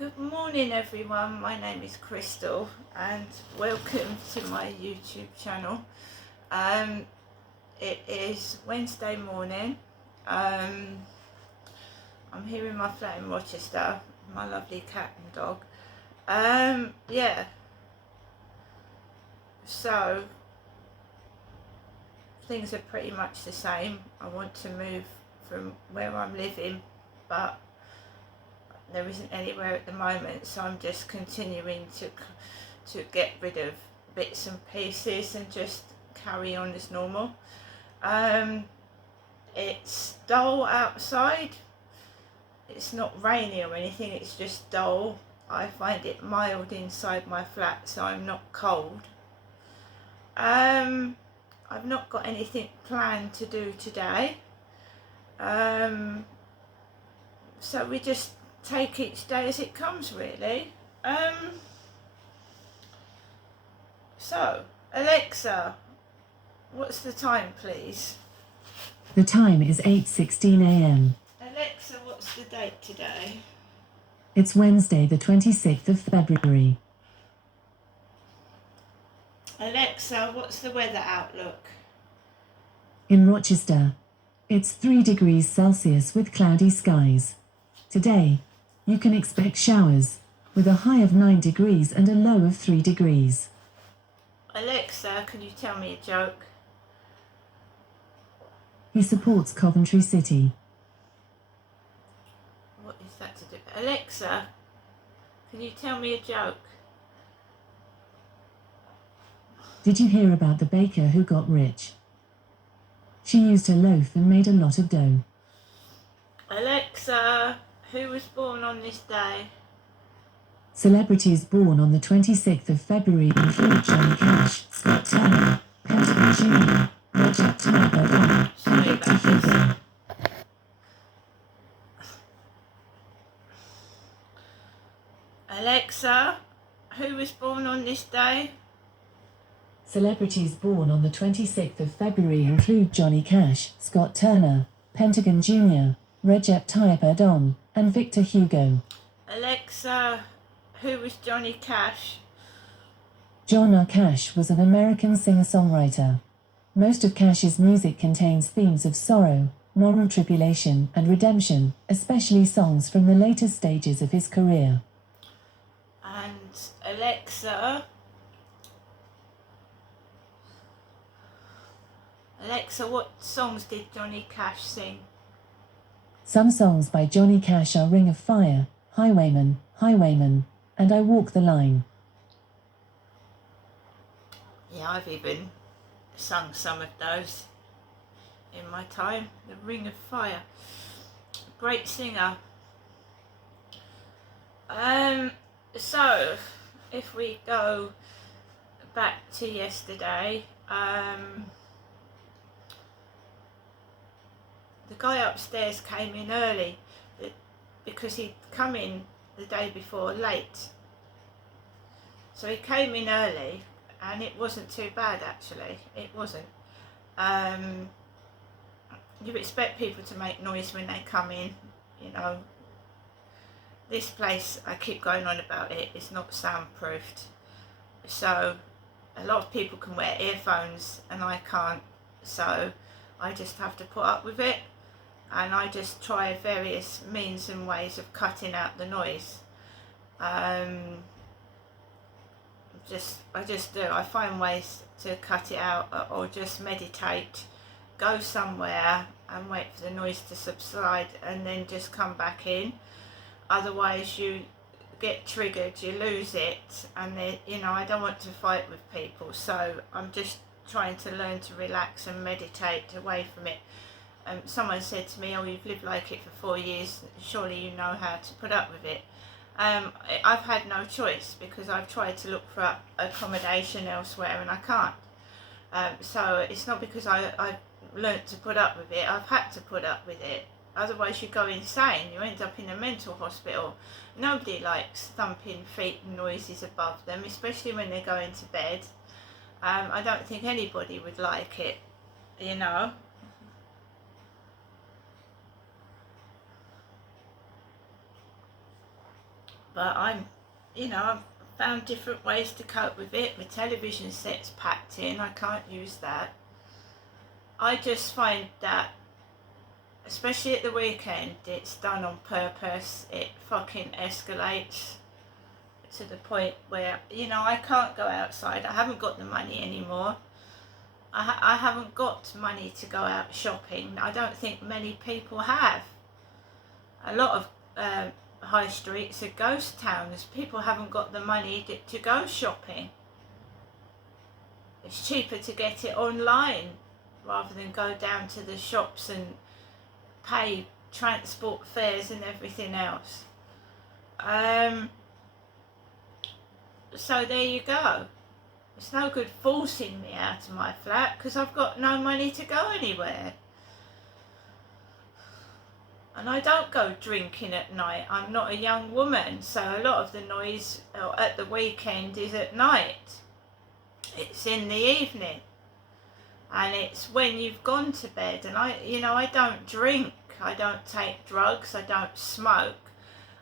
Good morning everyone, my name is Crystal and welcome to my YouTube channel. It is Wednesday morning. I'm here in my flat in Rochester, my lovely cat and dog. Yeah, so things are pretty much the same. I want to move from where I'm living, but there isn't anywhere at the moment, so I'm just continuing to get rid of bits and pieces and just carry on as normal. It's dull outside. It's not rainy or anything, it's just dull. I find it mild inside my flat, so I'm not cold. I've not got anything planned to do today. So we just take each day as it comes, really. So Alexa, what's the time, please? The time is 8:16 a.m. Alexa, what's the date today? It's Wednesday, the 26th of February. Alexa, what's the weather outlook? In Rochester, it's 3 degrees Celsius with cloudy skies. Today, you can expect showers, with a high of 9 degrees and a low of 3 degrees. Alexa, can you tell me a joke? He supports Coventry City. What is that to do? Alexa, can you tell me a joke? Did you hear about the baker who got rich? She used her loaf and made a lot of dough. Alexa, who was born on this day? Celebrities born on the 26th of February include Johnny Cash, Scott Turner, Pentagon Jr., Reg Tyler, and Victor Hugo. Alexa, who was born on this day? Celebrities born on the 26th of February include Johnny Cash, Scott Turner, Pentagon Jr., Recep Tayyip Erdogan, and Victor Hugo. Alexa, who was Johnny Cash? John R. Cash was an American singer-songwriter. Most of Cash's music contains themes of sorrow, moral tribulation, and redemption, especially songs from the later stages of his career. And Alexa, what songs did Johnny Cash sing? Some songs by Johnny Cash are Ring of Fire, Highwayman, Highwayman, and I Walk the Line. Yeah, I've even sung some of those in my time. The Ring of Fire. Great singer. So if we go back to yesterday, the guy upstairs came in early because he'd come in the day before late. So he came in early and it wasn't too bad, actually. It wasn't. You expect people to make noise when they come in, you know. This place, I keep going on about it, it's not soundproofed. So a lot of people can wear earphones and I can't. So I just have to put up with it. And I just try various means and ways of cutting out the noise. I just do. I find ways to cut it out, or just meditate, go somewhere and wait for the noise to subside and then just come back in. Otherwise you get triggered, you lose it, and then, you know, I don't want to fight with people, so I'm just trying to learn to relax and meditate away from it. Someone said to me, oh, you've lived like it for 4 years, surely you know how to put up with it. I've had no choice because I've tried to look for accommodation elsewhere and I can't. So it's not because I've learnt to put up with it, I've had to put up with it. Otherwise you go insane, you end up in a mental hospital. Nobody likes thumping feet and noises above them, especially when they're going to bed. I don't think anybody would like it, you know. But I've found different ways to cope with it. My television set's packed in, I can't use that. I just find that, especially at the weekend, it's done on purpose. It fucking escalates to the point where, I can't go outside. I haven't got the money anymore. I haven't got money to go out shopping. I don't think many people have. A lot of high streets are ghost towns. People haven't got the money to go shopping. It's cheaper to get it online rather than go down to the shops and pay transport fares and everything else. So there you go. It's no good forcing me out of my flat because I've got no money to go anywhere. And I don't go drinking at night. I'm not a young woman, so a lot of the noise at the weekend is at night. It's in the evening. And it's when you've gone to bed. And I don't drink. I don't take drugs. I don't smoke.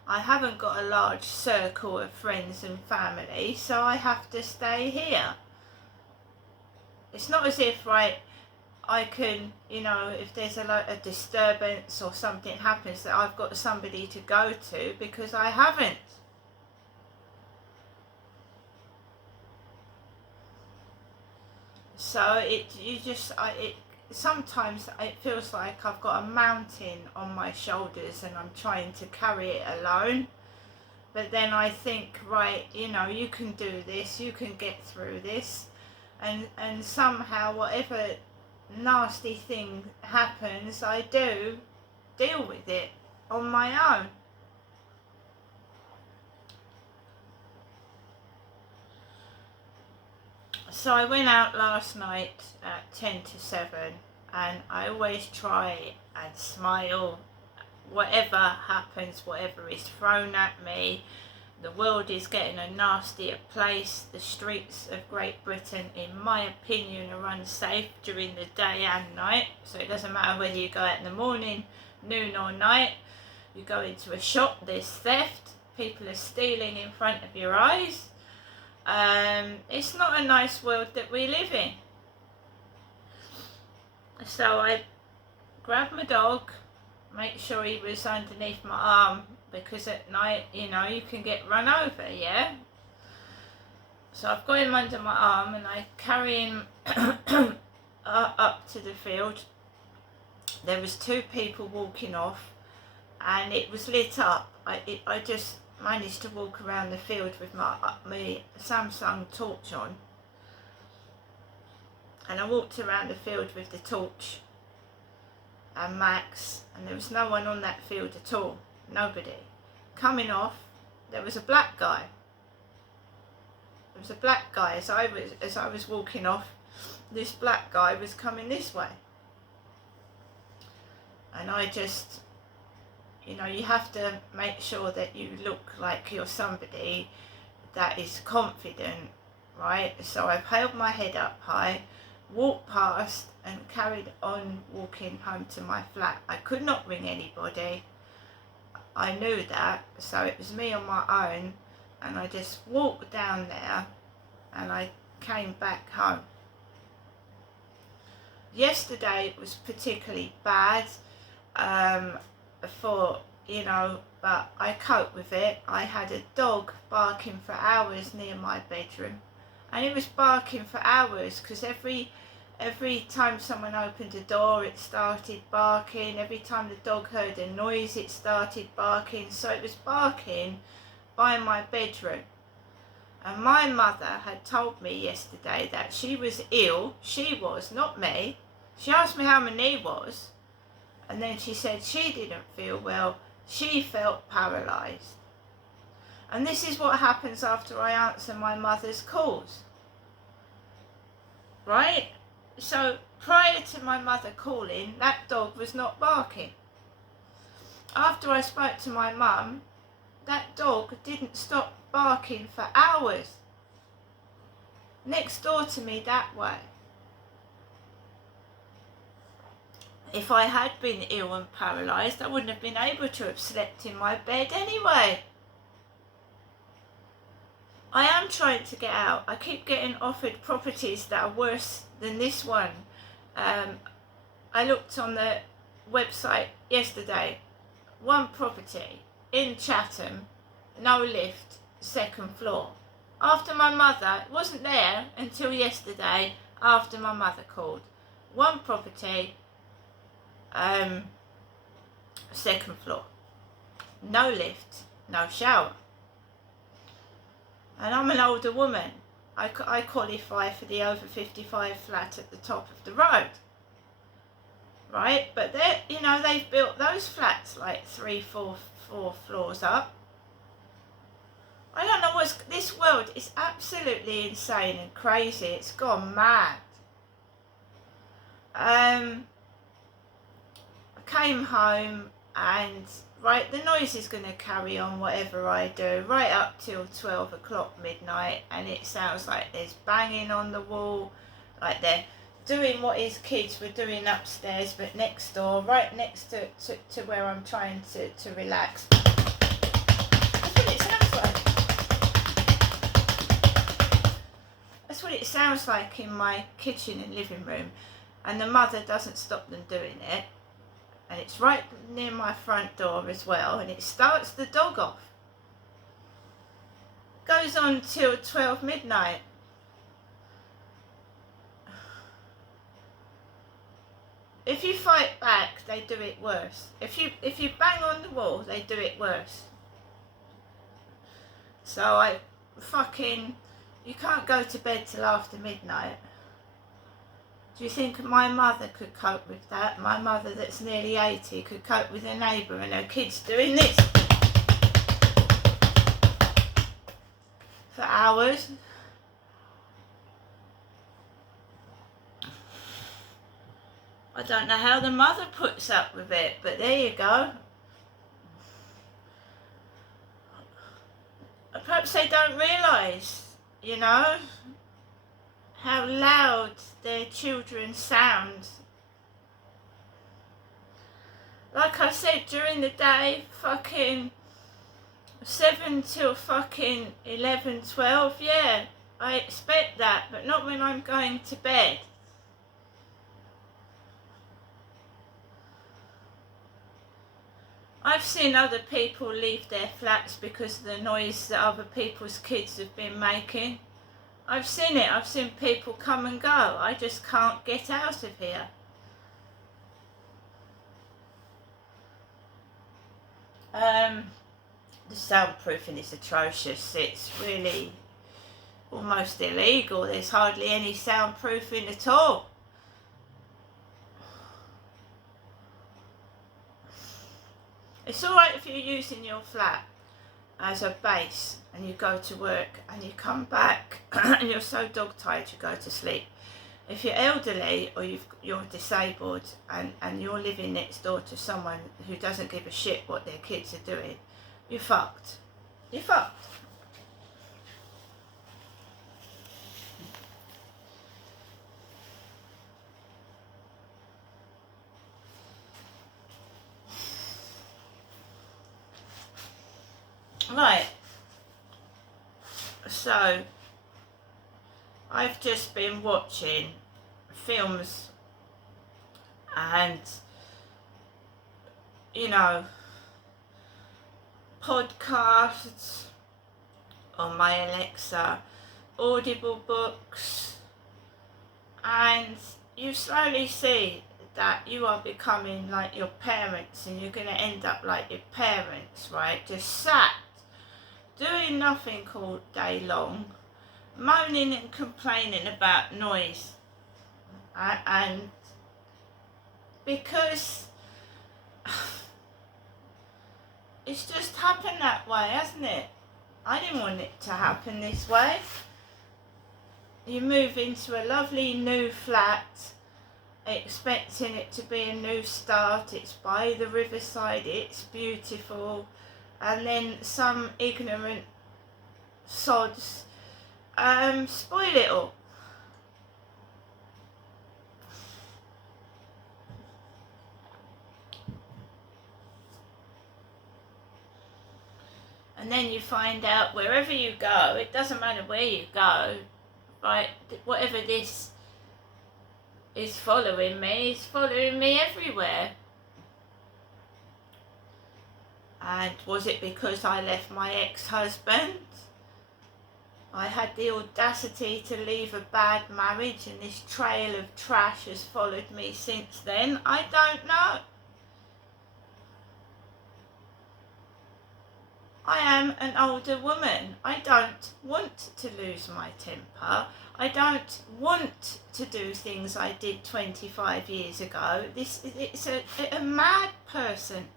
I haven't got a large circle of friends and family, so I have to stay here. It's not as if, I can, if there's a disturbance or something happens, that I've got somebody to go to, because I haven't. So sometimes it feels like I've got a mountain on my shoulders and I'm trying to carry it alone. But then I think, you can do this, you can get through this, and somehow whatever nasty thing happens, I do deal with it on my own. So I went out last night at 10 to 7, and I always try and smile whatever happens, whatever is thrown at me. The world is getting a nastier place. The streets of Great Britain, in my opinion, are unsafe during the day and night. So it doesn't matter whether you go out in the morning, noon or night. You go into a shop, there's theft. People are stealing in front of your eyes. It's not a nice world that we live in. So I grabbed my dog, make sure he was underneath my arm, because at night, you can get run over, yeah? So I've got him under my arm and I carry him up to the field. There was 2 people walking off and it was lit up. I just managed to walk around the field with my Samsung torch on. And I walked around the field with the torch and Max, and there was no one on that field at all. Nobody. Coming off, there was a black guy. There was a black guy as I was walking off. This black guy was coming this way, and I just, you have to make sure that you look like you're somebody that is confident, right? So I've held my head up high, walked past and carried on walking home to my flat. I could not ring anybody. I knew that, so it was me on my own, and I just walked down there and I came back home. Yesterday was particularly bad but I coped with it. I had a dog barking for hours near my bedroom, and it was barking for hours because every time someone opened a door, it started barking. Every time the dog heard a noise, it started barking. So it was barking by my bedroom. And my mother had told me yesterday that she was ill. She was, not me. She asked me how my knee was, and then she said she didn't feel well. She felt paralysed. And this is what happens after I answer my mother's calls. Right? So prior to my mother calling, that dog was not barking. After I spoke to my mum, that dog didn't stop barking for hours. Next door to me that way. If I had been ill and paralysed, I wouldn't have been able to have slept in my bed anyway. I am trying to get out. I keep getting offered properties that are worse than this one. I looked on the website yesterday. One property in Chatham, no lift, second floor. After my mother, it wasn't there until yesterday after my mother called. One property, second floor. No lift, no shower. And I'm an older woman. I qualify for the over 55 flat at the top of the road. Right? But they've built those flats like 4 floors up. I don't know this world is absolutely insane and crazy. It's gone mad. I came home and the noise is going to carry on whatever I do right up till 12 o'clock midnight, and it sounds like there's banging on the wall, like they're doing what his kids were doing upstairs, but next door, right next to where I'm trying to relax. That's what it sounds like. That's what it sounds like in my kitchen and living room, and the mother doesn't stop them doing it. And it's right near my front door as well, and it starts the dog off. Goes on till 12 midnight. If you fight back, they do it worse. If you bang on the wall, they do it worse. So you can't go to bed till after midnight. Do you think my mother could cope with that? My mother that's nearly 80 could cope with her neighbour and her kids doing this for hours? I don't know how the mother puts up with it, but there you go. Perhaps they don't realise, how loud their children sound. Like I said, during the day, 7 till 11, 12, yeah, I expect that, but not when I'm going to bed. I've seen other people leave their flats because of the noise that other people's kids have been making. I've seen it. I've seen people come and go. I just can't get out of here. The soundproofing is atrocious. It's really almost illegal. There's hardly any soundproofing at all. It's alright if you're using your flat as a base and you go to work and you come back and you're so dog tired you go to sleep. If you're elderly or you're disabled and you're living next door to someone who doesn't give a shit what their kids are doing, you're fucked. You're fucked. Right, so I've just been watching films and podcasts on my Alexa, Audible books, and you slowly see that you are becoming like your parents, and you're going to end up like your parents, right? Just sat doing nothing all day long, moaning and complaining about noise, and because it's just happened that way, hasn't it? I didn't want it to happen this way. You move into a lovely new flat, expecting it to be a new start. It's by the riverside, it's beautiful, and then some ignorant sods spoil it all. And then you find out wherever you go, it doesn't matter where you go, right, whatever this is following me everywhere. And was it because I left my ex-husband? I had the audacity to leave a bad marriage, and this trail of trash has followed me since then. I don't know. I am an older woman. I don't want to lose my temper. I don't want to do things I did 25 years ago. It's a mad person.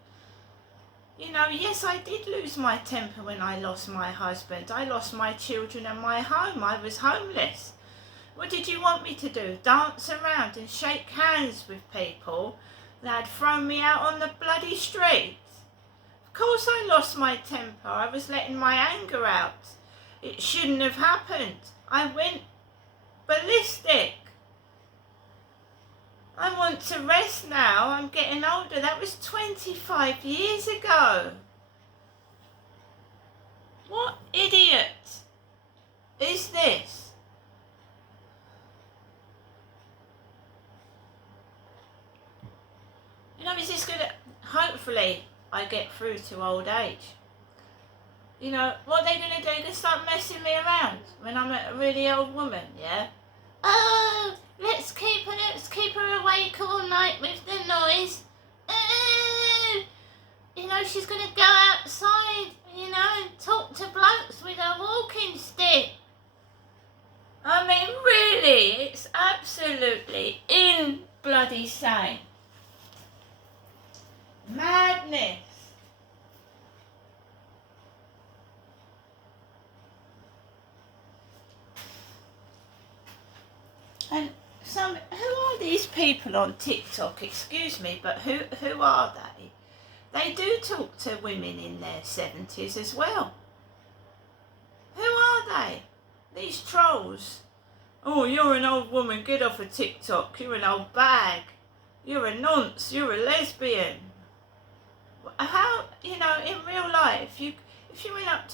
You know, yes, I did lose my temper when I lost my husband. I lost my children and my home. I was homeless. What did you want me to do? Dance around and shake hands with people that had thrown me out on the bloody streets? Of course I lost my temper. I was letting my anger out. It shouldn't have happened. I went ballistic. I want to rest now. I'm getting older. That was 25 years ago. What idiot is this? You know, is this going to... Hopefully I get through to old age. You know, what are they going to do? They're going to start messing me around when I'm a really old woman, yeah? Oh, let's keep her awake all night with the noise. Oh, you know, she's going to go outside, you know, and talk to blokes with a walking stick. I mean, really, it's absolutely in-bloody-sane. Madness. And who are these people on TikTok? Excuse me, but who are they? They do talk to women in their 70s as well. Who are they? These trolls. Oh, you're an old woman, get off of TikTok. You're an old bag. You're a nonce. You're a lesbian. How, you know, in real life, if you went up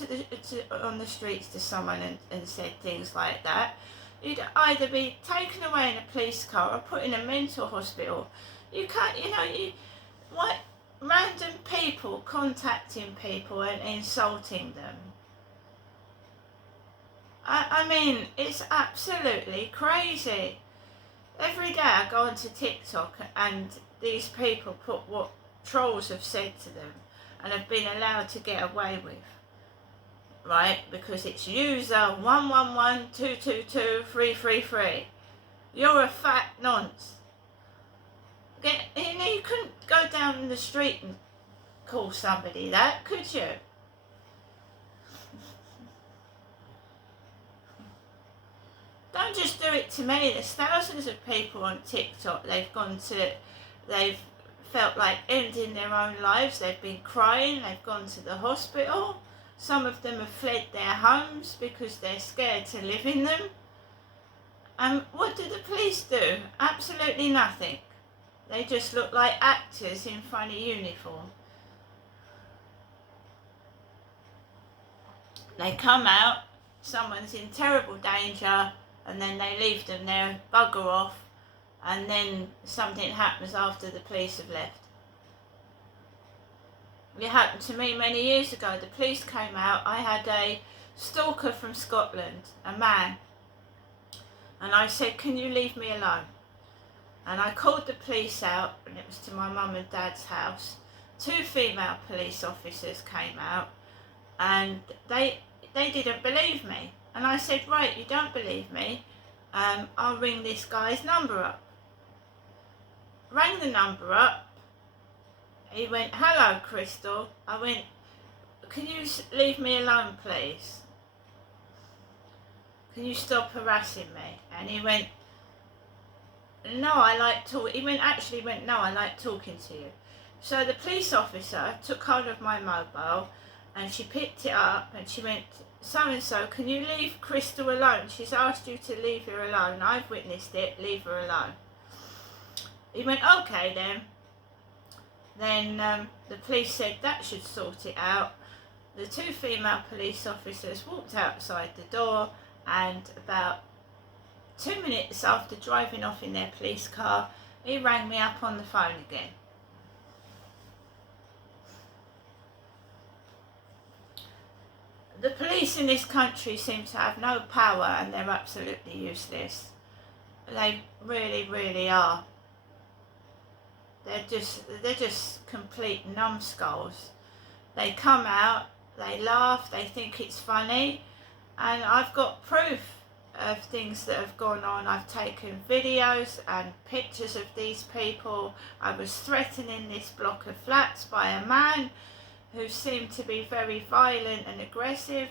on the streets to someone and said things like that, you'd either be taken away in a police car or put in a mental hospital. You can't, you know, what, random people contacting people and insulting them. I mean, it's absolutely crazy. Every day I go onto TikTok and these people put what trolls have said to them and have been allowed to get away with. Right, because it's user 111222333. You're a fat nonce. You know, you couldn't go down the street and call somebody that, could you? Don't just do it to me. There's thousands of people on TikTok. They've felt like ending their own lives. They've been crying. They've gone to the hospital. Some of them have fled their homes because they're scared to live in them. And what do the police do? Absolutely nothing. They just look like actors in funny uniform. They come out, someone's in terrible danger, and then they leave them there, bugger off, and then something happens after the police have left. It happened to me many years ago. The police came out. I had a stalker from Scotland, a man, and I said, can you leave me alone? And I called the police out, and it was to my mum and dad's house. 2 female police officers came out, and they didn't believe me. And I said, right, you don't believe me, I'll ring this guy's number up. Rang the number up. He went, hello, Crystal. I went, can you leave me alone, please? Can you stop harassing me? And he went, no, I like talking. He actually went, no, I like talking to you. So the police officer took hold of my mobile and she picked it up and she went, so-and-so, can you leave Crystal alone? She's asked you to leave her alone. I've witnessed it, leave her alone. He went, okay then. Then the police said that should sort it out. the 2 female police officers walked outside the door, and about 2 minutes after driving off in their police car, he rang me up on the phone again. The police in this country seem to have no power, and they're absolutely useless. They really, really are. They're just complete numbskulls. They come out, they laugh, they think it's funny, and I've got proof of things that have gone on. I've taken videos and pictures of these people. I was threatening this block of flats by a man who seemed to be very violent and aggressive.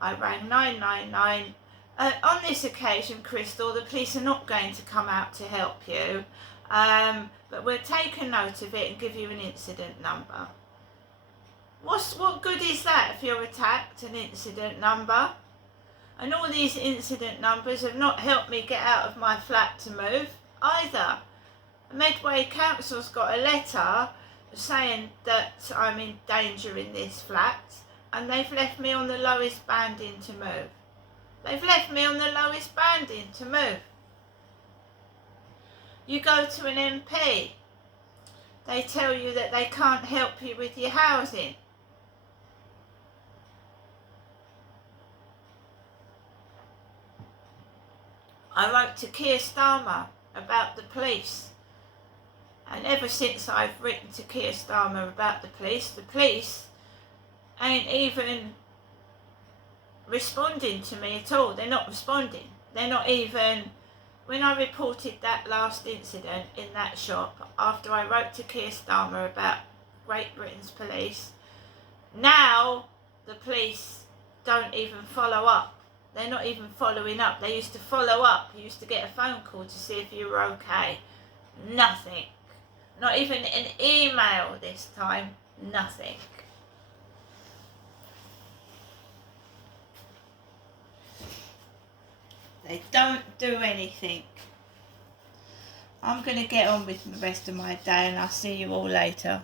I rang 999. On this occasion, Crystal, the police are not going to come out to help you, but we'll take a note of it and give you an incident number. What good is that if you're attacked, an incident number? And all these incident numbers have not helped me get out of my flat to move either. Medway Council's got a letter saying that I'm in danger in this flat, and they've left me on the lowest banding to move. They've left me on the lowest banding to move. You go to an MP, they tell you that they can't help you with your housing. I wrote to Keir Starmer about the police, and ever since I've written to Keir Starmer about the police ain't even responding to me at all. They're not responding. They're not even... When I reported that last incident in that shop, after I wrote to Keir Starmer about Great Britain's police, now the police don't even follow up. They're not even following up. They used to follow up. You used to get a phone call to see if you were okay. Nothing. Not even an email this time. Nothing. They don't do anything. I'm going to get on with the rest of my day, and I'll see you all later.